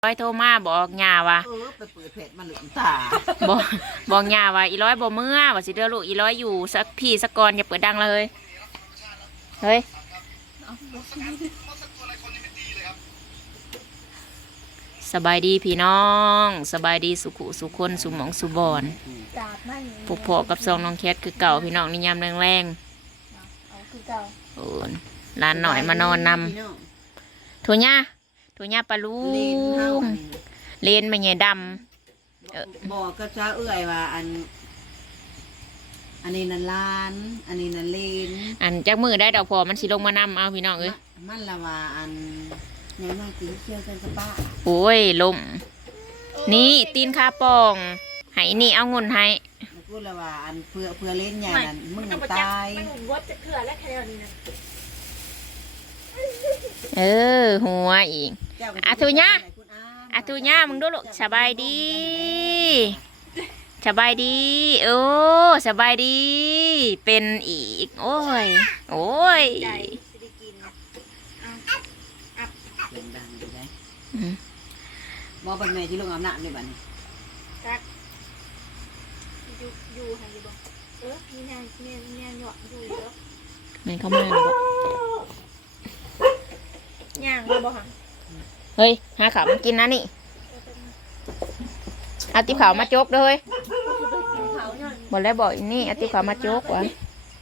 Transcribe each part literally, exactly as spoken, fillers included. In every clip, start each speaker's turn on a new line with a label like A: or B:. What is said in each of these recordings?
A: ร้อยโทรมาบอกย่าว่า
B: เออไปเปิดเพจมาเหลือมตา
A: บอกบอกย่าว่าอีร้อยบ่เมื่อว่าสิเด้อลูกอีร้อยอยู่สักพี่สักกอนอย่าเปิดดังเลยเฮ้ยสบายดีพี่น้องสบายดีสุขุสุคนสุหมองสุบอนพวกพ่อกับซองน้องแคทคือเก่าพี่น้องนิยามแรงๆโอ้ร้านหน่อยมานอนนำถั่วย่าถั่วย่าปลาลูกเลนมาใหญ่ดำ
B: บอกก็จะเอื้อยว่าอันอันนี้นั่นล้านอันนี้นั่นเลน
A: อันจากมือได้ดอกพอมันสิลงมานำเอาพี่น้องเอ้ย
B: มันละว่าอันยังน้อยตีเชี่ยวกันสป้า
A: โอ้ยลมนี่ตีนคาปองให้นี่เอาเงินให้
B: พูดละว่าอันเพื่อเพื่อเล่นใหญ่นั่นมึงตาย
A: เออหัวอีกอาทุญ่าอาทุญ่ามึงดูลูกสบายดีสบายดีโอ้สบายดีเป็นอีกโอ้ยโอ้ย
B: บอกเป็นแม่ที่ลงอาบน้ำด้วยบ้าน
C: จักอยู่อยู่ให้อยู่บ่เออมีแนวแนวแนวหยอกอยู่เยอะ
A: แม่เข้ามาแล้วบ่
C: ย่างบ่บ่ค่ะ
A: เฮ้ยหาข้าวมากินนะนี่เอาติ๊บขาวมาโจกเลยบอกแล้วบอกอีนี่เอาติ๊บขาวมาโจกวะ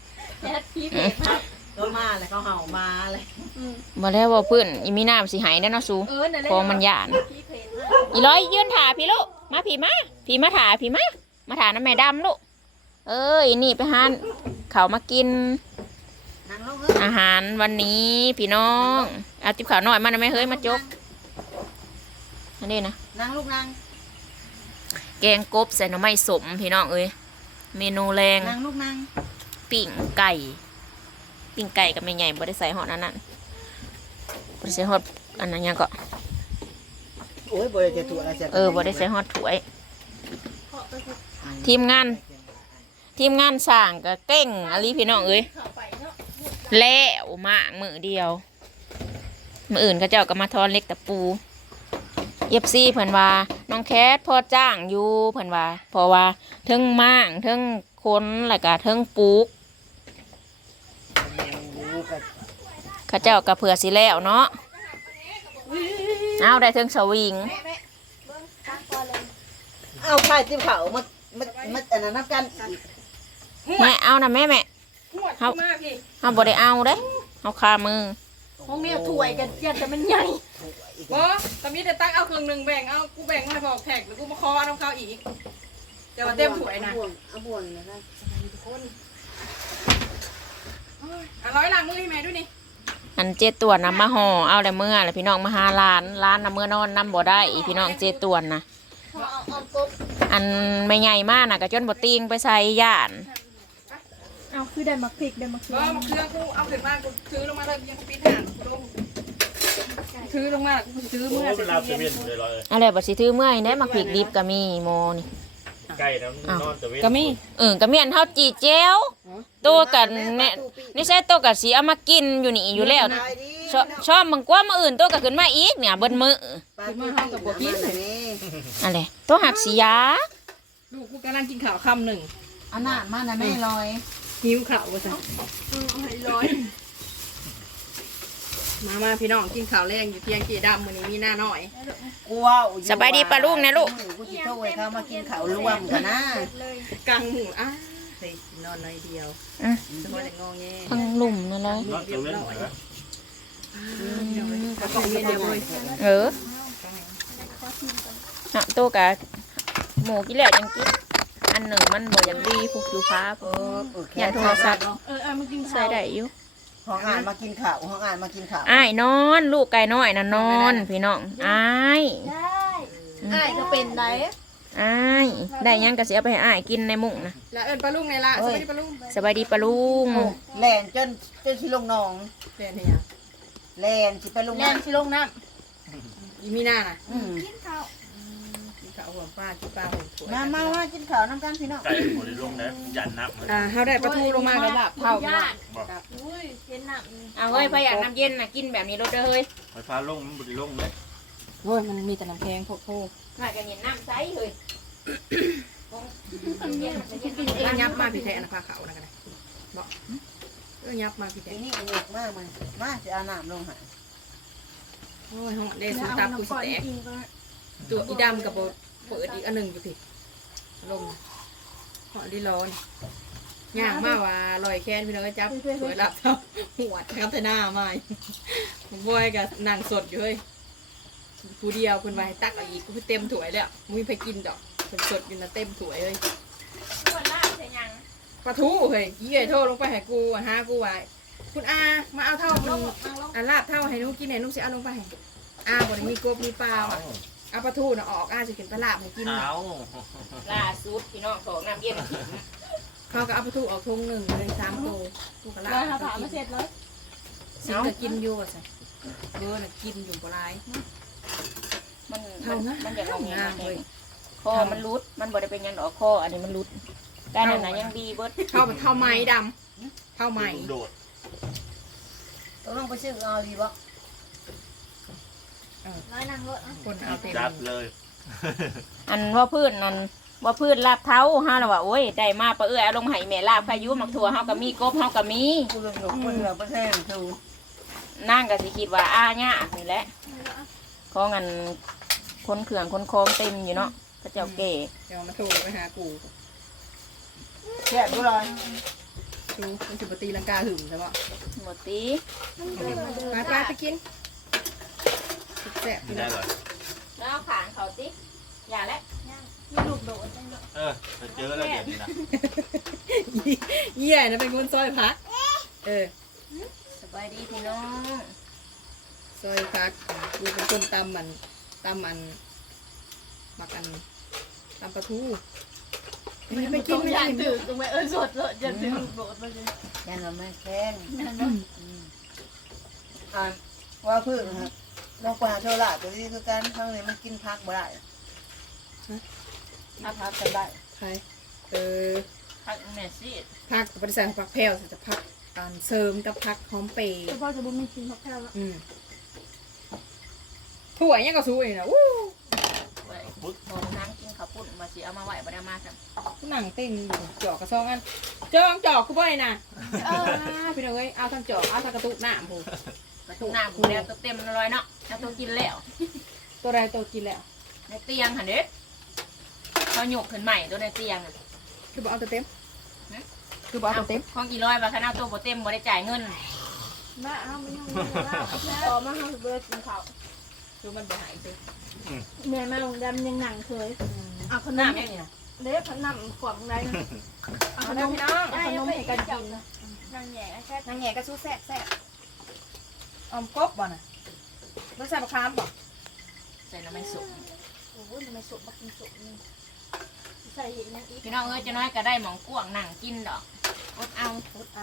B: ตัวมาเลยเขาเห่ามาเลย
A: บอกแล้วบอกเพื่อนอีมีน้ำสีหายแน่นอนสูพองมันหยาดอีร้อยยืนถ่าพี่ลูกมาพี่มาพี่มาถ่าพี่มามาถ่าน้ำแม่ดำลูกเอ้ยนี่ไปหาเขามากินอาหารวันนี้พี่น้องเอาติ๊บขาวหน่อยมาหน่อยไหมเฮ้ยมาโจกอันนี้นะ
B: นางลูกนาง
A: แกงกบใส่หน่อไม้สมพี่น้องเอ้ยเมนูแรง
B: นางลูกนาง
A: ปิ่งไก่ปิ่งไก่กับไม่ใหญ่บ่ได้ใส่หอดอันนั้นบ่ได้ใส่หอดอันนั้นยังก็
B: โอ้ยบ่ได้จะถั่วอะไร
A: เออบ่ได้ใส่หอดถ้วยทีมงานทีมงานสร้างก็เก่งอะไรพี่น้องเอ้ยแล้วมากมือเดียวมืออื่นเขาเจ้าก็มาทอนเล็กตะปูเอฟซีเพิ่นว่าน้องแคทพอจ้างอยู่เพิ่นว่าเพราะว่าเทิงม่างเทิงคนแล้วก็เทิงปลูกข้าเจ้าก็เผื่อสิแล้วเนาะเอาได้เทิงสวิง
B: เอาไข่จิ้มเขามามามาอันนั้นนับกัน
A: แม่เอานะแม่แม่เฮาเฮาบ่ได้เอาเด้เฮาคามือ
C: ห้องนี้ถ้วยกันยันแต่มันใหญ่
D: บ่ตอนนี้จะตั้งเอาครึ่งหนึ่งแบ่งเอากูแบ่งให้พอแขกแล้วกูมาคอเอาข้าวอีกเดี๋ยวเต็มถ้วยนะ
B: เอาบ่วงนะ
D: คนอ่ะร้อยหลังมือให้แม่ด้วยนี่
A: อันเจตวนนะมาห่อเอาแต่เมื่อเลยพี่น้องมาหาร้านร้านนะเมื่อนอนนำบ่ได้อีพี่น้องเจตวนนะอันไม่ใหญ่มากนะกระจนบ่ติงไปใส่ย่าน
C: เอาคือได้มาพริกได้มาเขื
D: อมาเครื่องกูเอาขึ้นมากูถือลงมาเลยยังปีนห่างกูลงถือลงมากูถือเมื่อเสร็จ
A: อะไรบ่สิถือเมื่อยได้มาพริกดิบก็มีโมนี่
E: ไก่น้ำนอนตะเวน
A: ก็มีเออก็มีอันเท่าจีเจียวตัวกันเนี่ยนี่ใช่ตัวกับสีเอามากินอยู่นี่อยู่แล้วชอบชอบมังกว่ามาอื่นตัวกับขึ้นมาอีกเนี่ยเบิ้ลมือ
D: ขึ้นมาห้องกับบวกิน
A: อะไรตัวหักสียา
D: ลูกกูกำลังกินข้าวคำหนึ่ง
B: อันนั้นมานะแม่ลอย
D: หิวข้าวว่าซะ
C: เออให้ร้อย
D: มามาพี่น้องกินข้าวแรงอยู่เที่ยงกี่ดำมื้อนี้มีหน้าหน่อย
B: ว้าว
A: สบายดีปลาลูกนะลูก
B: กูจะโทรให้เขามากินข้าวร่วมกันนะ
D: กลางหูอ่ะใส่นอนน้อยเดียวจะพอจะงงแง่
A: ทั้งลุ่มนั่นเลยเออเนาะตัวกับหมูกินแล้วยังกินอันหนึ่งมันบ่ยังดีพวกยูฟ้าพวกอย่าโทรศัพท์ใส่ได้อยู่
B: ห้องอ่านมากินข้าวห้องอ่านมากินข้าว
A: อ้ายนอนลูกไก่น้อยนะนอนพี่น้องอ้าย
C: อ้ายจะเป็นไร
A: อ้ายได้ยังกะเสียไปให้อ้ายกินในมุ้งนะ
D: แล้วเอิญปลาลุงไงล่ะสบายดีปลาลุง
A: สบายดีปลาลุง
B: แล่นจนจนชิลงนอง
D: แล่นเนี่ย
B: แล่นชิไปลง
C: แล่นชิลงน้
D: ำอีมีหน้าน่ะ
C: กินข้าว
D: กินข้าวหัวปลากินปลาหัวถั่ว
B: มามาว่ากินข้าวน้ำกันพี่น้อง
E: ไก่หมดลงนะยันนับ
D: อ่าเขาได้ปลาทูลงมากับแบบเผา
C: อุ้ยเย็นหนัก
A: เอาเฮ้ยพยายามน้ำเย็นนะกินแบบนี้รถเด้อเฮ้ย
E: ไฟฟ้าลงมันบุรีลงเลย
D: โอ้ยมันมีแต่น้ำแข็งโพก
A: น่าจะเห็นน้ำใสเลย
D: ๆเอ้ยยับมาพี่แท้นะผ้าขาวนะกันเลยบอกเอ้ยยับมาพี่แท้
B: ทีนี้เหนียกมากมันมาจะเอาน้ำลงหาย
D: โอ้ยห้องเดสูตากูสิแตกตัวอีดำกับโบเปิดอีกอันหนึ่งอยู่พี่ลงหอดีร้อนย่างมากว่าลอยแค้นพี่น้องจับสวยรับเท่าหัวทับแต่หน้ามาบอยกับนางสดอยู่เฮ้ยผู้เดียวคนไปตักอีกกูเต็มถ้วยแล้วมึงไปกินดอกคนสดอยู่นะเต็มถ้วยเลย
A: ส่วนล่าใช่ยัง
D: ปลาทูเฮ้ยยี่ไอ้โทษลงไปให้กูหากูไว้คุณอามาเอาเท่ามึงอันลาบเท่าให้นุ้กินให้นุ้สิเอาลงไปให้อาบ่ได้มีกบมีปลาอ่ะเอาปลาทูน่ะออกอาจะกินปลาลาบให้กิน
E: เอา
A: ล่าสุดพี่น้องของน้ำเย็น
D: เขาก็เอาปลาทูออกทงหนึ่งเลยสามโตกูกระลาบ
C: เลยค่ะถามมาเสร็จเลย
D: สิก็กินอยู่อ่ะสิเบอร์น่ะกินอยู่ปลาย
A: มัน
D: เท่านะ
A: มันอย่างง
D: งามเลย
A: คอมันรุดมันบ่ได้เป็นยังดอกคออันนี้มันรุดการนั้นนะยังดีเบิด
D: เท่าเท่าไม้ดำเท่าไม้
E: โดด
B: ต้องลงไปซื้อเอาดีบ่
C: น้อยนางรถ
D: คนเอาเต็ม
E: จัดเลย
A: อันว่าพืชนั่นว่าพืชลาบเท้าฮะเราว่าโอ้ยได้มาปะเอื้อเอาลงให้แม่ลาบพายุหมักถั่วเฮาก็มีกบเฮาก็มี
B: กูลงหลบคนเหลือประเทศถู
A: นั่งก็สิคิดว่าอ้าเนี่ยนี่แหละของอันคนเขื่องคนโคมเต็มอยู่เนาะพระเจ้าเก๋
D: เดี๋ยวมาโทรไปหากู
B: แค่ดูเลย
D: ดูมันสิบตีลังกาหึมใช่ปะ
A: หมดตี
D: ไปไปไปกินแซ่บ
E: ไม่ได้เลย
A: แล้วเอาขางเขาติอย่าและ
C: มีลูกโดดจังเลย
E: เออไปเจอแล้วเดี๋ยวนี้นะ
D: เยี่ยนะเป็นคนซอยพักเออ
A: สบายดีพี่น้อง
D: ซอยพักกูเป็นคนตำมันตำมันมักอันตำปลาทูไปกินไม่ได้
C: ตื่นตรงไปเออสดเลยจะตื่นโดดมาเลย
B: ยันเราไม่แข้งอ่าว่าพึ่งฮะลองไปหาโทรศัพท์ตัวนี้คือการข้างนี้มันกินพักบ่ได้ถ้าพักกันได้
D: ใครเออ
A: พักแม่ซีด
D: พักบริษัทพักแพลวจะพักการเสริมกับพักหอมเปย์
C: เฉพาะจะบุ้มมีกินพักแค่แล้ว
D: อืมถั่วยังก็สู้เลยนะวู้
A: ไว้มองน้ำกินข้าวปุ้นมาสิเอามาไหวบ่ได้มาจ้ะ
D: หนังเต้งอยู่จอกกระซองอันจองจอกกูบ่อยนะเออพี่น้องเอ้ยเอาทั้งจอกเอาทั้งกระตุกหน้าผู
A: กระตุกน้ำกูแล้วตัวเต็มร้อยเนาะแล้วตัวกินแล้ว
D: ตัวใดตัวกินแล้ว
A: ในเตียงหันเด็ดเขาหยกขึ้นใหม่ตัวในเตียงอ่ะ
D: คือบอกเอาตัวเต็มคือบอกเอาตัวเต็ม
A: ของกี่ร้อยบาทคณะตัวบ่เต็มบ่ได้จ่ายเงิน
C: บ้าเอาไม่ยุ่งแล้วต่อมาเขาเบิร์ดกินข้าว
D: คือมันบ่หายสิ
C: แม่แม่ลงดำยังหนังเคยเอาขนม
A: น้ำแม่นี่นะ
C: เล็บขนมขวางไรนะเอาขนม
A: พี่น้อง
C: เอาขนมให้กันกินนะนางแย่แค่
D: นางแง่ก็สู้แซ่บแซ่บออมกบบ่น่ะรสชาติมะขามบ่
A: ใส่น้ำไม่สุก
C: โอ้ยทำไมสุกมากินสุกนี่ใส่อีกนะอีก
A: พี่น้องเอ้ยจะน้อยก็ได้หมองกวางนั่งกินดอกอดเอา
D: เอา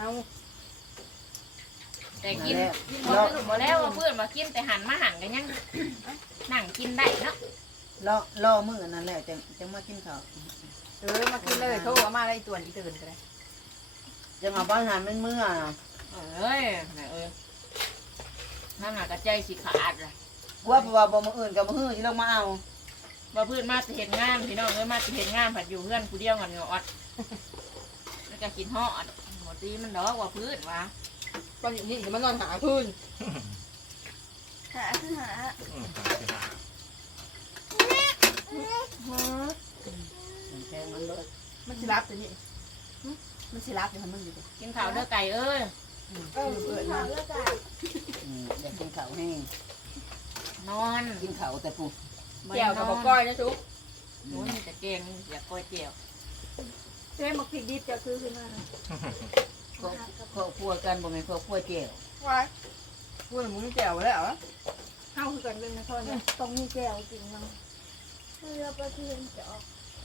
A: แต่กินบ่สรุปบ่แล้วว่าเพื่อนมากินแต่หันมาหันกันยังนั่งกินได้เนาะ
B: รอรอมื้อนั่นแหละจะจะมากินข้าว
D: เออมากินเลยโทรมาได้ตัวนี้ตื่นกันเลย
B: จะมาบ้านหาเป็นมื้อน่ะ
A: เอ้ยแม่เอ้ยนั่งหากระใจสิขาดเลย
B: ว่าว่าบ่มื้ออื่นก็บ่ฮื้อสิลงมาเอา
A: ว่าเพื่อนมาจะเห็นงานพี่น้องเอ้ยมาจะเห็นงานผัดอยู่เพื่อนผู้เดียวกันเงาะแล้วก็กินฮอดหมดตีมันดอกว่าเพื่อนวะ
D: ตอนอยู่นี่จะมานอนหาพื้น
C: หาคือหา
B: แค่มันเบิด
D: มันสิรับตัวนี้มันสิรับอยู่ทำมึงอยู่
A: กินข้าวเด้อไก่เอ้ย
C: เออกินข้าวแล้วจ้ะ
B: อืมอยากกินข้าวแห้ง
A: นอน
B: กินข้าวแต่ปุ๊บ
D: เจียวกับบอกก้อยนะจุ๊ก
A: โอ้ยมีแต่แกงอยากก้อยเจียว
C: เจ๊มาผิดดิบจะคือขึ้นมา
B: ครอบครอบครัวกันบ่แม่นครอบครัวแก้ว
D: วายพูดมึงเจียวแล้วเหรอ
C: เข้าคือกันเป็นนะทอนเนี่ยต้องมีแก้วกินมั้งเพื่อประเทือนจะออก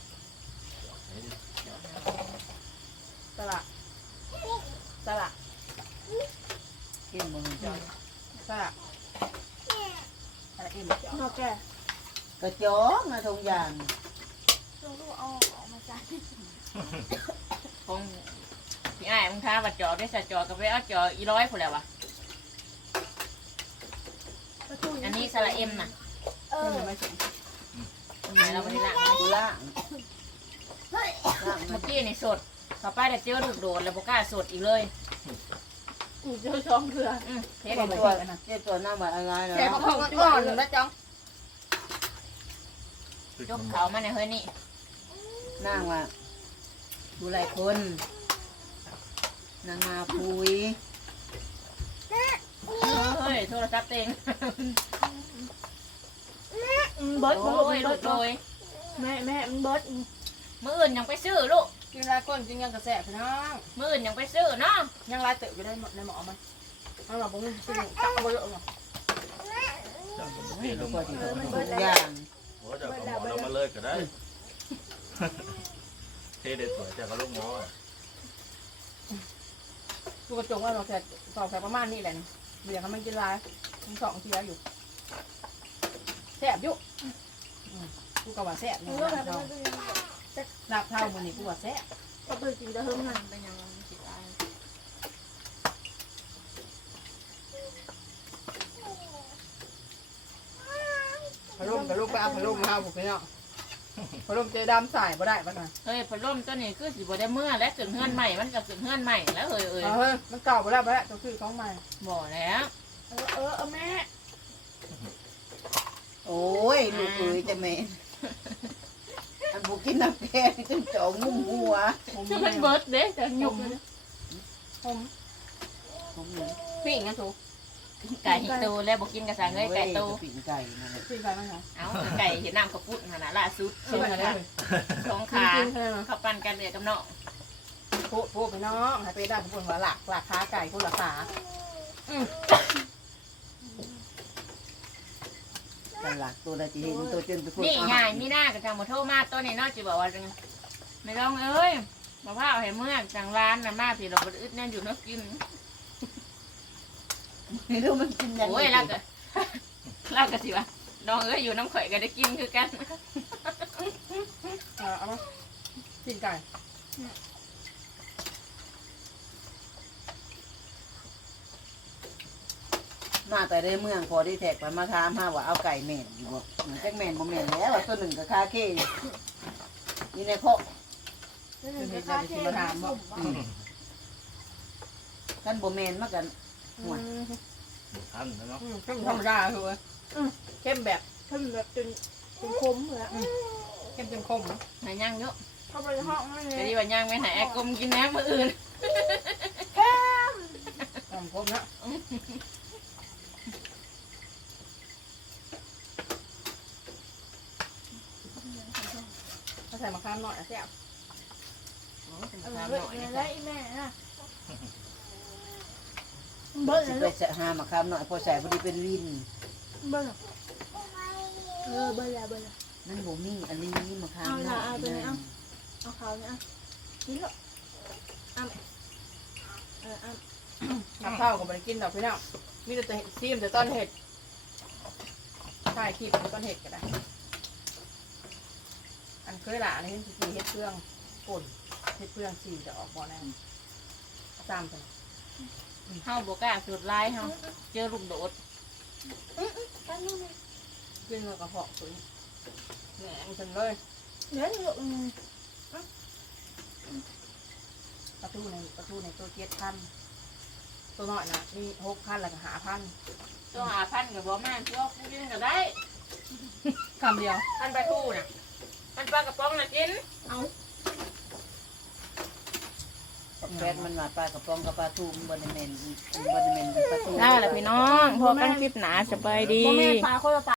D: สละสละ
B: กินบ่มีจ้อย
D: สละสละเอ็ม
C: นอกแก่
B: กระจอกนะทุกอย่าง
C: ต้องรู้เอาออกมาจ้ะ
A: คงพี่อ้ายมึงท้าว่าจอได้ใส่จอกับไปเอาจออีร้อยผู้แล้ววะ
C: ประตู
A: อันนี้สละเอ็มน่ะ
C: เออ
D: ไม่สน
A: ไหนเราไม่ได้ล้าง
B: กูล่าง
A: เมื่อกี้นี่สดต่อไปแต่เจอลูกโดดแล้วบ่กล้าสดอีกเลย
C: กูเจอช่องเถื่อ
A: อืมเท
B: เจ็
A: ส
B: บ
A: ให้
B: ตั
A: ตัว ว
B: เจ็บตัวหน้าบาดอะไร
D: แค่
B: เนาะ
D: เขาอ่อนๆนะจ้อง
A: ยกเขามาในอยเฮ้ยนี่
B: นั่งว่าดูหลายคนนางมาคุย
A: เฮ้ยโทรศัพท์เต็ง
C: เบิร์ด
A: โอ้
C: เบิร์ด
A: ย
C: เบิ
A: ลู
C: ร์ด
A: กโดย
C: แม่แม่เบิร์ด
A: มื้ออื่นยังไปซื้อลูก
D: กินหลายคนกินยังกระแสพี่น้อง
A: มื้ออื่นยังไปซื้อเนาะ
D: ยังหลายเติบอยู่ได้ในหมอมันเอาล่ะบ่มีสิตักเอาบ่เยอะหรอก
E: จับผม
B: ให้
E: ให้ล
B: ลู
E: ง
B: ก
E: มา
B: ก็ที่ทุกอย่าง
E: โอ้จะเอาหมอเรามาเลิกก็ได้เทเด็ดสวยแต่ก็ลูกหมอ
D: กูกระจงว่าเราแค่สอบแค่ประมาณนี้แหละนี่เบียร์เขาไม่กินหลายทั้งสองเทียอยู่แซ่บอยู่อืมกูก็ว่าแซ่บ
C: เอ
D: นี่
C: อ
D: ลา
C: แบบ
D: บเท่า
C: นั้น
D: ลาบเท่ามันนี่กูว่าแซ่บ
C: ก็เปิดกินจะเฮิมหนัง
A: เป็นยังไงสิตาย
D: พะโล้มกับลูกไปเอาพะโล้มมาเอาผมพี่น้องพะโล้มเจดำใส่บ่ได้ป่ะหน่อย
A: เฮ้ยพัดลมตัวนี้คือสิบ่ได้เมื่อและขึ้นเฮือนใหม่มันก็ขึ้นเฮือนใหม่แล้วเฮ้ยเอ้ย
D: เอาเฮ้ยมันเก่าบ่ได้บ่ได้ต้องซื้อของใหม่
A: บ่แล้ว
C: เออเออเออแม่
B: โอ้ยลูกเอ้ยจะแม่อันบุกินน้ำแกงจนจ่องุ้มหัว
D: ผม
C: ชื่อมันเบิร์ดเด้แต่หยุก
D: ผม
B: ผมเนี่ย
D: พี่งั้นถูก
A: ไก่โตแล้วบ่กินกระสังเลยไก่โต
B: ปิ่งไก่นั่นแหละ
D: พี่ใส่ไหมคะ
A: เอ้าไก่เห็นน้ำกระปุ้นขนาดล่าสุด
D: ชิมกันได้เลย
A: สองขา
D: กินเลย
A: เข้าปั้นกันเลยกับน้อง
D: พูดพูดไปน้องให้ไปได้ทุกคนว่าหลักหลักขาไก่คนละขา
B: กันหลักตัวละจีเห็นตัวจนไปพูด
A: นี่ง่ายมีหน้ากับทางหมโทรมาตัวนี้นอกจะบอกว่าจังไม่ต้องเอ้ยมาพร้าวให้เมื่อจังร้านนะมาพี่เราบ่อึดแน่นอยู่เนาะกิน
B: ไม่รู้มันกินยัง
A: โอ้ยแล้วก็ แล้วก็สิวะน้องเอ้ยอยู่น้ำข่อยก็ได้กินคือกัน
D: เอามากินไก่
B: มาแต่ในเมืองพอที่แท็กไปมาถามหาว่าเอาไก่แม่นอยู่บ่แจ็คแม่นบ่แม่นแล้วว่าตัวหนึ่งกับคาเค้นี่ในโคก
C: แล้วหนึ่งจะฆ่าเท่นะสุ่มอ่ะ
B: กันบ่แม่นมากัน
E: ทันนะเนาะ
D: เข้มธรรมดาคือเข้มแบบ
C: ทำแบบจนจนคมเลย
D: เข้มจนคม
A: หาย่างเยอะ
C: เข้าไปในห้องนั่นเล
A: จะ
C: ย
A: ดีว่าย่างไม่หายแอกลมกินแหนมมืออื่น
D: คมคมนะถ้าใส่มะขามหน่อยแซ่บ
A: โอ้เป็น
C: เออ
A: ข้าวห
C: เบิร์
A: น่
C: ด
A: อย
C: เนี่ย
A: นะ
C: แล้วอีแม่น่ะเบิร์ด
B: สิ
C: เลย
B: ไป
C: ลูก
B: จะหามาคำหน่อยพอใส่พอดีเป็นวิน
C: เบิร์ดเออเบิร์ดแล้วเบิร์ดแล้ว
B: นั่นบ่มีอันนี้มาคำ
C: เอา
B: ห
C: ล่ะ
B: น่อย
C: เอาตัวนี้เอา เอาเขาเนี่ยอ่ะกินลูกอ้ำเอออ้ำ
D: น้ำข้าวก็ไม่ได้กินดอกพี่น้องมีแต่ซีมแต่ต้นเห็ดใช่ขีดต้นเห็ดก็ได้ อันเคยหลาในเห็นสีเห็ดเครื่องป่นเห็ดเครื่องสีจะออกบ่อแน่ตามไป
A: เฮาบ่กล้าสุดลายเฮาเจอลูกโดด
C: ตั้งลูกเลย
D: กินแล้วก็เหาะสุยแหนงฉันเลย
C: เดี๋ยวลูกอืม
D: ประตูในประตูในตัวเจ็ดพันตัวน้อยนะมีหกพันแล้วก็หาพัน
A: ตัวหาพันกับบ่แม่นที่ว่ากูกินก็ได้
D: คำเดียว
A: พันปลาทูน่ะพันปลากระป๋องน่ะกิน
C: เอา
B: แฟนมันมาปลากระป๋องกับปลาทูมันบ่ได้แม่นบ่ได้แม่นปลาทู
A: ได้แล้วพี่น้องพอกันคลิปหนาสบายดี
C: พ่อแม่ปลาคนละปลา